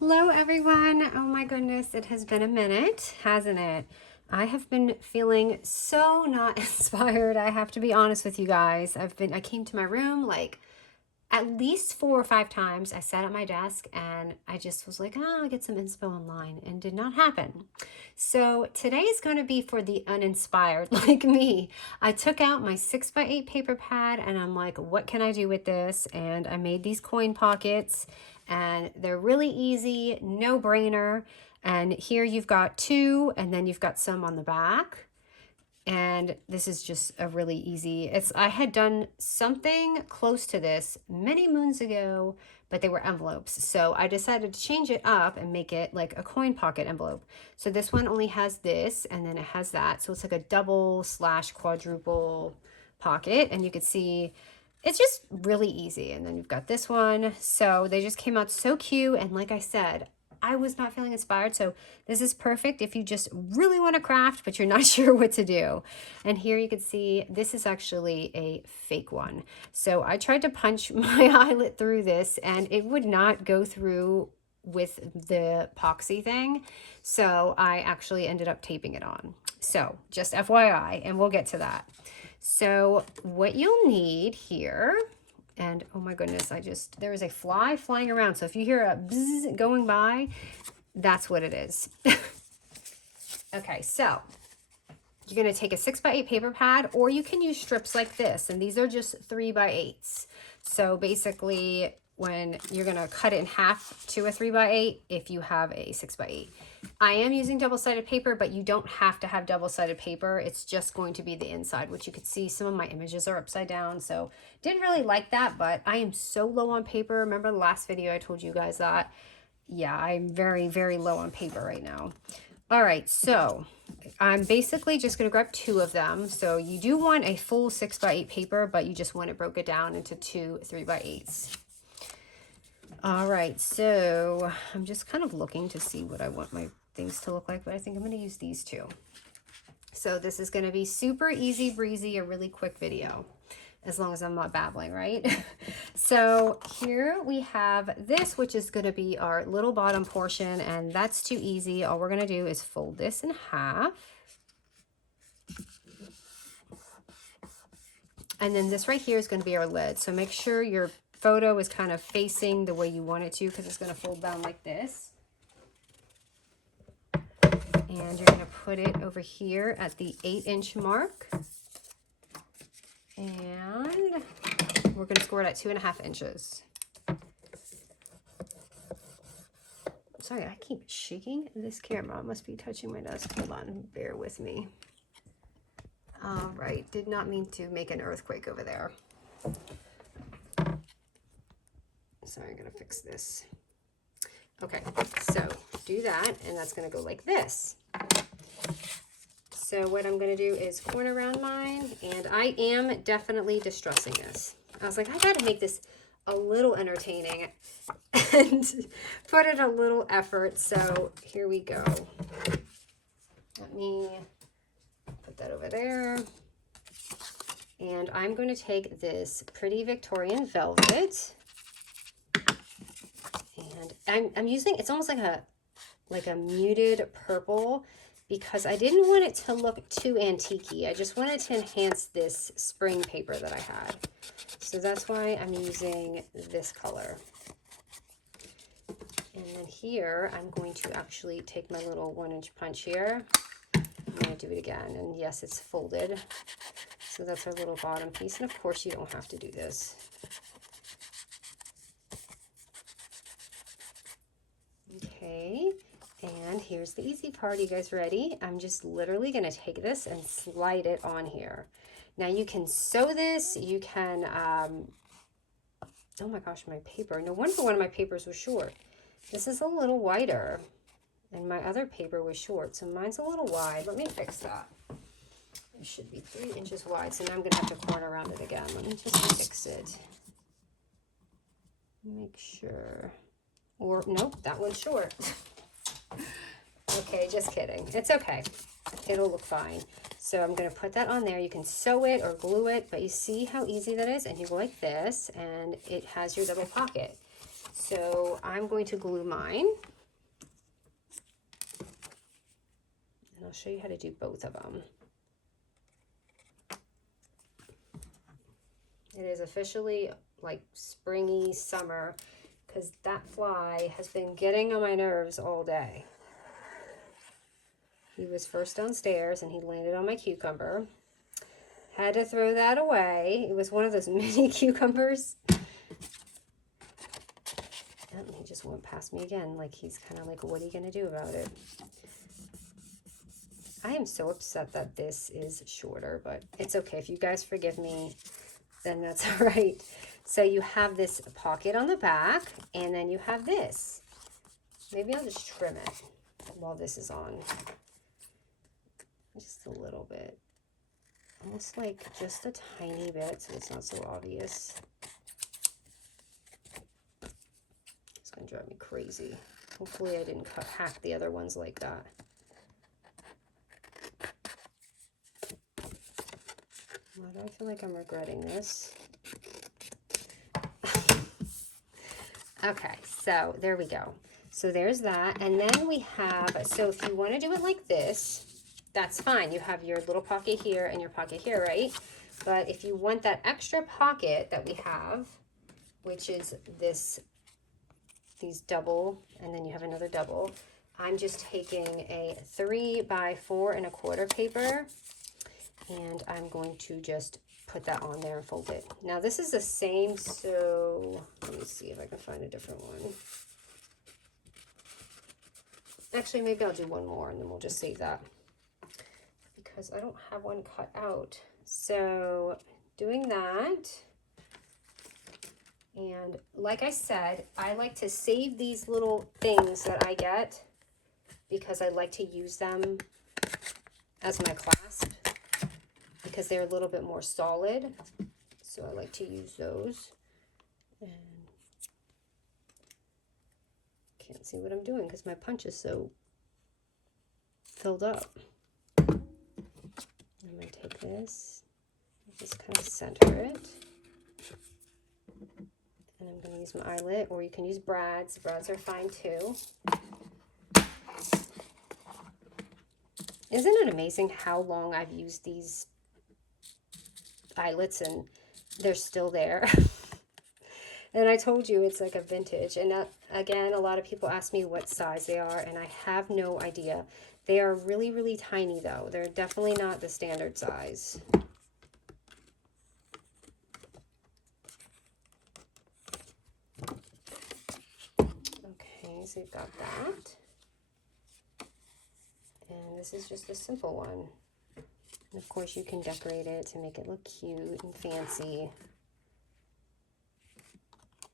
Hello everyone. Oh my goodness, it has been a minute, hasn't it? I have been feeling so not inspired. I have to be honest with you guys. I came to my room like at least 4 or 5 times. I sat at my desk and I just was like, oh, I'll get some inspo online, and did not happen. So today is going to be for the uninspired like me. I took out my 6x8 paper pad and I'm like, what can I do with this? And I made these coin pockets and they're really easy, no brainer. And here you've got two, and then you've got some on the back. And this is just a really easy, I had done something close to this many moons ago, but they were envelopes. So I decided to change it up and make it like a coin pocket envelope. So this one only has this, and then it has that. So it's like a double / quadruple pocket. And you can see it's just really easy. And then you've got this one. So they just came out so cute. And like I said, I was not feeling inspired. So this is perfect if you just really want to craft, but you're not sure what to do. And here you can see this is actually a fake one. So I tried to punch my eyelet through this and it would not go through with the epoxy thing. So I actually ended up taping it on. So just FYI, and we'll get to that. So what you'll need here, and oh my goodness, there is a fly flying around. So if you hear a bzzz going by, that's what it is. Okay, so you're gonna take a 6x8 paper pad, or you can use strips like this. And these are just 3x8s. So basically when you're gonna cut it in half to a 3x8 if you have a 6x8. I am using double-sided paper, but you don't have to have double-sided paper. It's just going to be the inside, which you could see some of my images are upside down. So didn't really like that, but I am so low on paper. Remember the last video I told you guys that? Yeah, I'm very, very low on paper right now. All right, so I'm basically just gonna grab two of them. So you do want a full 6x8 paper, but you just want it broken down into two 3x8s. All right, so I'm just kind of looking to see what I want my things to look like, but I think I'm going to use these two. So this is going to be super easy breezy, a really quick video, as long as I'm not babbling, right? So here we have this, which is going to be our little bottom portion, and that's too easy. All we're going to do is fold this in half. And then this right here is going to be our lid. So make sure your photo is kind of facing the way you want it to, because it's going to fold down like this. And you're going to put it over here at the 8-inch mark. And we're going to score it at 2.5 inches. Sorry, I keep shaking this camera. It must be touching my desk. Hold on, bear with me. All right, did not mean to make an earthquake over there. Sorry, I'm gonna fix this. Okay, so do that, and that's gonna go like this. So what I'm gonna do is corner around mine, and I am definitely distressing this. I was like, I gotta make this a little entertaining and put in a little effort. So here we go. Let me put that over there. And I'm going to take this pretty Victorian velvet. And I'm using, it's almost like a muted purple, because I didn't want it to look too antique-y. I just wanted to enhance this spring paper that I had. So that's why I'm using this color. And then here, I'm going to actually take my little 1-inch punch here. I'm going to do it again. And yes, it's folded. So that's our little bottom piece. And of course, you don't have to do this. Okay, and here's the easy part. You guys ready? I'm just literally going to take this and slide it on here. Now you can sew this. You can, oh my gosh, my paper. No wonder one of my papers was short. This is a little wider, and my other paper was short, so mine's a little wide. Let me fix that. It should be 3 inches wide, so now I'm going to have to corner around it again. Let me just fix it. Make sure. Or, nope, that one's short. Okay, just kidding. It's okay. It'll look fine. So I'm going to put that on there. You can sew it or glue it, but you see how easy that is? And you go like this, and it has your double pocket. So I'm going to glue mine. And I'll show you how to do both of them. It is officially like springy summer because that fly has been getting on my nerves all day. He was first downstairs and he landed on my cucumber. Had to throw that away. It was one of those mini cucumbers. And he just went past me again. Like he's kind of like, what are you going to do about it? I am so upset that this is shorter, but it's okay. If you guys forgive me, then that's all right. So you have this pocket on the back, and then you have this. Maybe I'll just trim it while this is on. Just a little bit. Almost like just a tiny bit, so it's not so obvious. It's gonna drive me crazy. Hopefully I didn't hack the other ones like that. Why do I feel like I'm regretting this? Okay, so there we go. So there's that. And then we have, so if you want to do it like this, that's fine. You have your little pocket here and your pocket here, right? But if you want that extra pocket that we have, which is these double, and then you have another double, I'm just taking a 3 by 4 1/4 paper, and I'm going to just put that on there and fold it. Now this is the same, so let me see if I can find a different one. Actually, maybe I'll do one more and then we'll just save that because I don't have one cut out. So doing that, and like I said, I like to save these little things that I get because I like to use them as my clasp, because they're a little bit more solid. So I like to use those. And can't see what I'm doing because my punch is so filled up. I'm going to take this, just kind of center it. And I'm going to use my eyelet, or you can use brads. Brads are fine too. Isn't it amazing how long I've used these eyelets and they're still there? And I told you it's like a vintage. And again, a lot of people ask me what size they are, and I have no idea. They are really, really tiny though. They're definitely not the standard size. Okay, so you've got that. And this is just a simple one. And of course you can decorate it to make it look cute and fancy.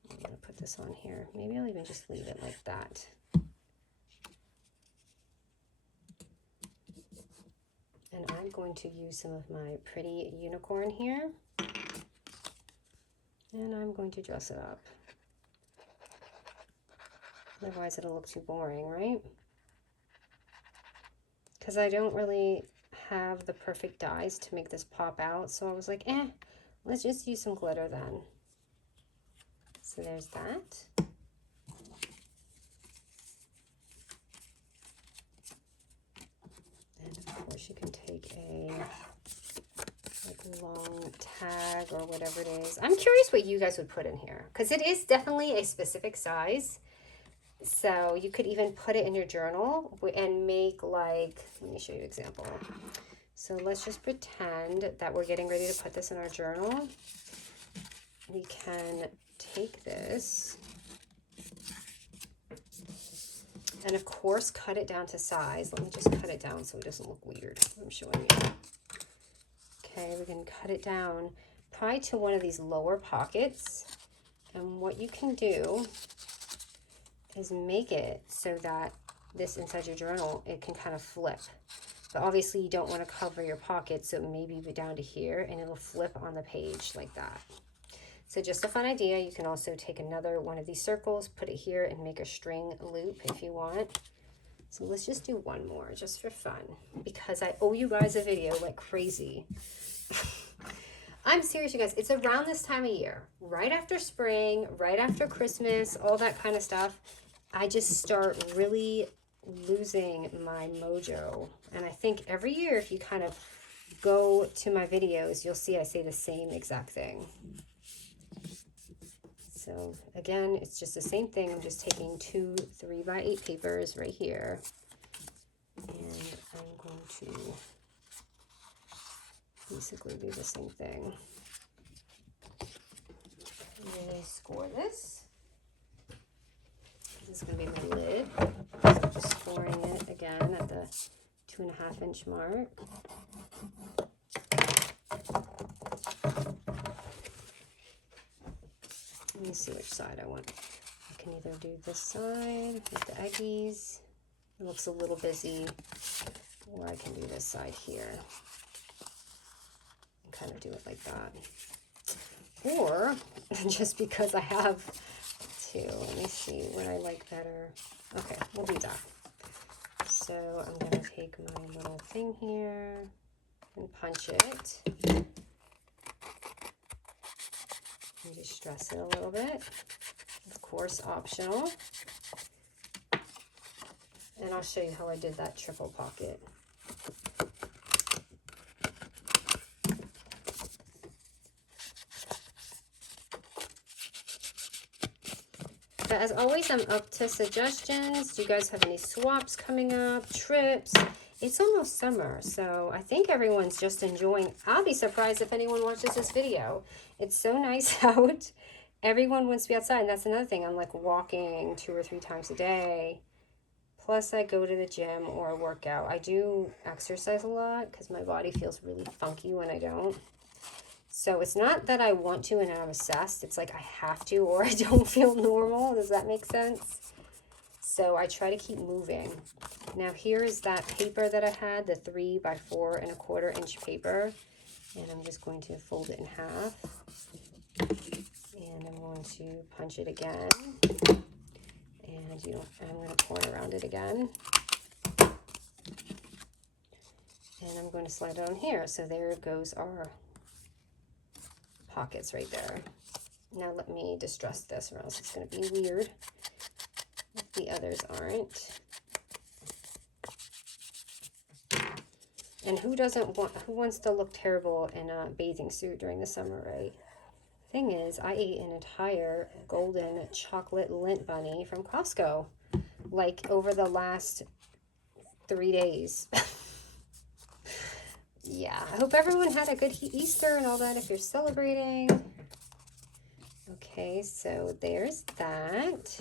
I'm going to put this on here. Maybe I'll even just leave it like that. And I'm going to use some of my pretty unicorn here. And I'm going to dress it up. Otherwise it'll look too boring, right? Because I don't really have the perfect dies to make this pop out. So I was like, let's just use some glitter then. So there's that. And of course you can take a like long tag or whatever it is. I'm curious what you guys would put in here, because it is definitely a specific size. So you could even put it in your journal and make like, let me show you an example. So let's just pretend that we're getting ready to put this in our journal. We can take this and of course cut it down to size. Let me just cut it down so it doesn't look weird. I'm showing you. Okay, we can cut it down probably to one of these lower pockets. And what you can do is make it so that this inside your journal, it can kind of flip. But obviously you don't want to cover your pocket, so maybe be down to here and it'll flip on the page like that. So just a fun idea. You can also take another one of these circles, put it here and make a string loop if you want. So let's just do one more just for fun, because I owe you guys a video like crazy. I'm serious, you guys. It's around this time of year, right after spring, right after Christmas, all that kind of stuff. I just start really losing my mojo. And I think every year, if you kind of go to my videos, you'll see I say the same exact thing. So again, it's just the same thing. I'm just taking 2 3x8 papers right here. And I'm going to basically do the same thing. Really score this. This is going to be my lid. So I'm just scoring it again at the 2.5 inch mark. Let me see which side I want. I can either do this side with the eggies. It looks a little busy. Or I can do this side here. And kind of do it like that. Or, just because I have to, let me see what I like better. Okay, we'll do that. So I'm going to take my little thing here and punch it. And just stress it a little bit. Of course, optional. And I'll show you how I did that triple pocket. But as always, I'm up to suggestions. Do you guys have any swaps coming up, trips? It's almost summer, so I think everyone's just enjoying. I'll be surprised if anyone watches this video. It's so nice out. Everyone wants to be outside, and that's another thing. I'm like walking 2 or 3 times a day. Plus, I go to the gym or work out. I do exercise a lot because my body feels really funky when I don't. So it's not that I want to and I'm obsessed. It's like I have to or I don't feel normal. Does that make sense? So I try to keep moving. Now here is that paper that I had, the 3 by 4 1/4 inch paper. And I'm just going to fold it in half. And I'm going to punch it again. And I'm going to corner around it again. And I'm going to slide it on here. So there goes our pockets right there. Now let me distress this or else it's going to be weird if the others aren't. And who wants to look terrible in a bathing suit during the summer, right? Thing is, I ate an entire golden chocolate lint bunny from Costco like over the last 3 days. Yeah, I hope everyone had a good Easter and all that if you're celebrating. Okay, so there's that.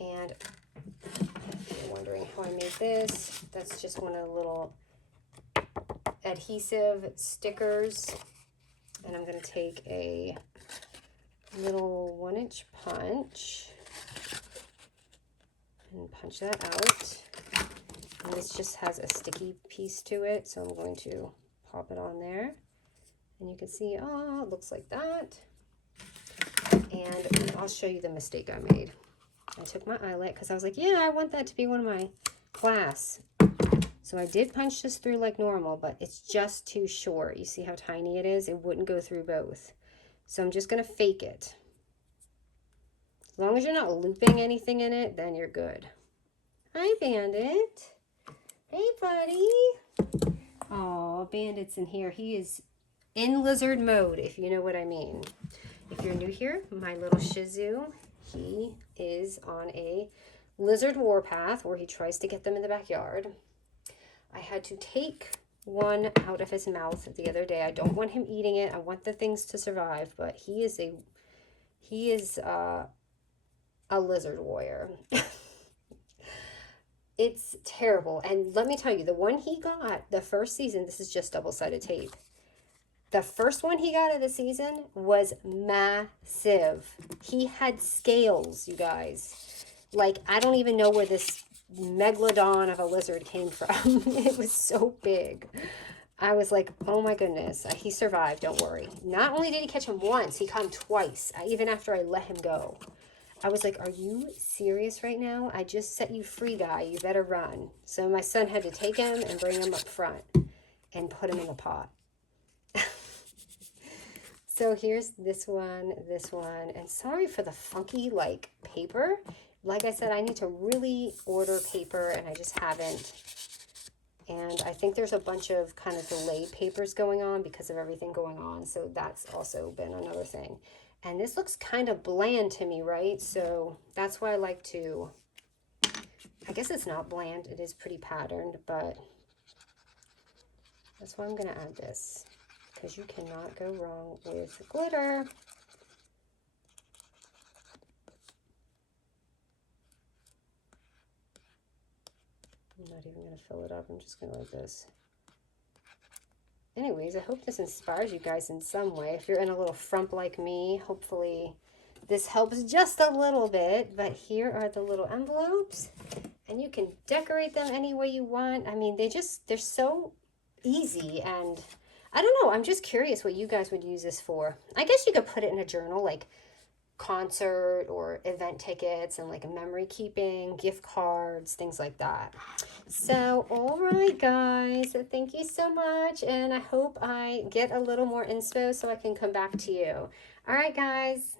And if you're wondering how I made this, that's just one of the little adhesive stickers. And I'm going to take a little 1-inch punch and punch that out. And this just has a sticky piece to it, so I'm going to pop it on there. And you can see, oh, it looks like that. And I'll show you the mistake I made. I took my eyelet because I was like, yeah, I want that to be one of my class. So I did punch this through like normal, but it's just too short. You see how tiny it is? It wouldn't go through both. So I'm just going to fake it. As long as you're not looping anything in it, then you're good. Hi, Bandit. Hey, buddy. Oh, Bandit's in here. He is in lizard mode, if you know what I mean. If you're new here, my little Shih Tzu, he is on a lizard warpath where he tries to get them in the backyard. I had to take one out of his mouth the other day. I don't want him eating it. I want the things to survive, but he is a lizard warrior. It's terrible. And let me tell you, the one he got the first season, this is just double-sided tape. The first one he got of the season was massive. He had scales, you guys. Like, I don't even know where this megalodon of a lizard came from. It was so big. I was like, oh my goodness. He survived, don't worry. Not only did he catch him once, he caught him twice, even after I let him go. I was like, are you serious right now? I just set you free, guy. You better run. So my son had to take him and bring him up front and put him in the pot. So here's this one, and sorry for the funky like paper. Like I said, I need to really order paper and I just haven't. And I think there's a bunch of kind of delayed papers going on because of everything going on. So that's also been another thing. And this looks kind of bland to me, right? So that's why I like to, I guess it's not bland. It is pretty patterned, but that's why I'm going to add this, because you cannot go wrong with glitter. I'm not even going to fill it up. I'm just going to like this. Anyways, I hope this inspires you guys in some way. If you're in a little frump like me, hopefully this helps just a little bit. But here are the little envelopes, and you can decorate them any way you want. I mean, they're so easy, and I don't know. I'm just curious what you guys would use this for. I guess you could put it in a journal, like concert or event tickets, and like memory keeping, gift cards, things like that. So, all right, guys, thank you so much, and I hope I get a little more inspo so I can come back to you. All right, guys.